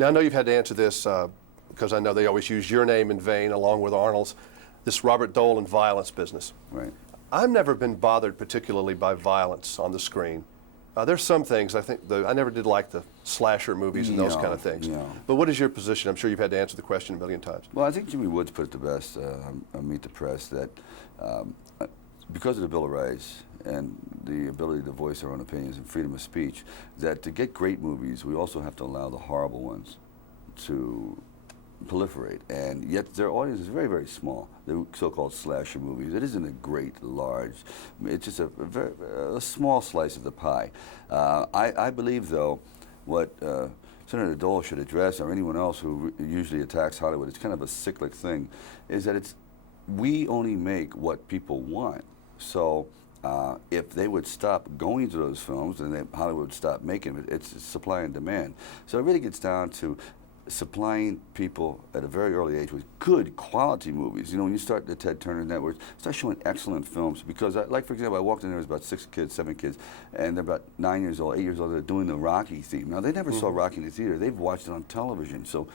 Now, I know you've had to answer this because I know they always use your name in vain along with Arnold's, this Robert Dole and violence business. Right. I've never been bothered particularly by violence on the screen. There's some things I think, I never did like the slasher movies and those kind of things. No. But what is your position? I'm sure you've had to answer the question a million times. Well, I think Jimmy Woods put it the best on Meet the Press, that because of the Bill of Rights and the ability to voice our own opinions and freedom of speech, that to get great movies, we also have to allow the horrible ones to proliferate, and yet their audience is very, very small. The so-called slasher movies, it isn't a great, large, it's just a small slice of the pie. I believe, though, what Senator Dole should address, or anyone else who usually attacks Hollywood, it's kind of a cyclic thing, is that we only make what people want. So if they would stop going to those films, then Hollywood would stop making it. It's supply and demand. So it really gets down to supplying people at a very early age with good quality movies. You know, when you start the Ted Turner Network, start showing excellent films, because like, for example, I walked in there, was about 6 kids, 7 kids, and they're about 9 years old, 8 years old, they're doing the Rocky theme. Now, they never saw Rocky in the theater. They've watched it on television. So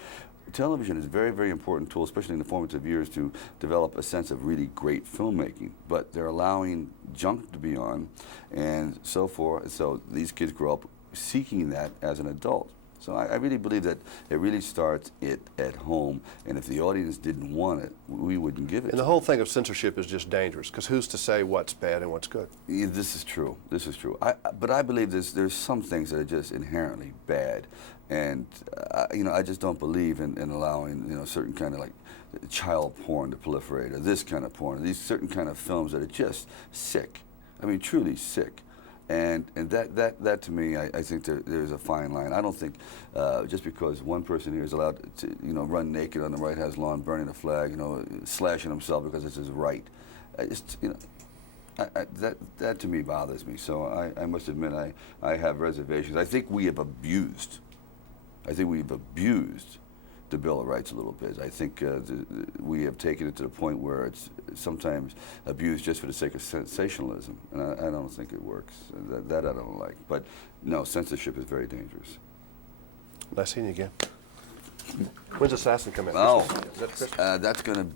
television is a very, very important tool, especially in the formative years, to develop a sense of really great filmmaking. But they're allowing junk to be on and so forth. So these kids grow up seeking that as an adult. So I really believe that it really starts at home, and if the audience didn't want it, we wouldn't give it. And the whole thing of censorship is just dangerous, because who's to say what's bad and what's good? Yeah, this is true. This is true. But I believe there's some things that are just inherently bad, and you know, I just don't believe in allowing, you know, certain kind of like child porn to proliferate, or this kind of porn, or these certain kind of films that are just sick. I mean, truly sick. And that to me, I think there's a fine line. I don't think just because one person here is allowed to, you know, run naked on the White House lawn, burning a flag, you know, slashing himself because it's his right. You know, that to me bothers me. So I must admit, I have reservations. I think we have abused. The Bill of Rights a little bit. I think we have taken it to the point where it's sometimes abused just for the sake of sensationalism, and I don't think it works. That I don't like. But no, censorship is very dangerous. Nice seeing you again. When's Assassin come out? Oh, Is that Christmas? that's going to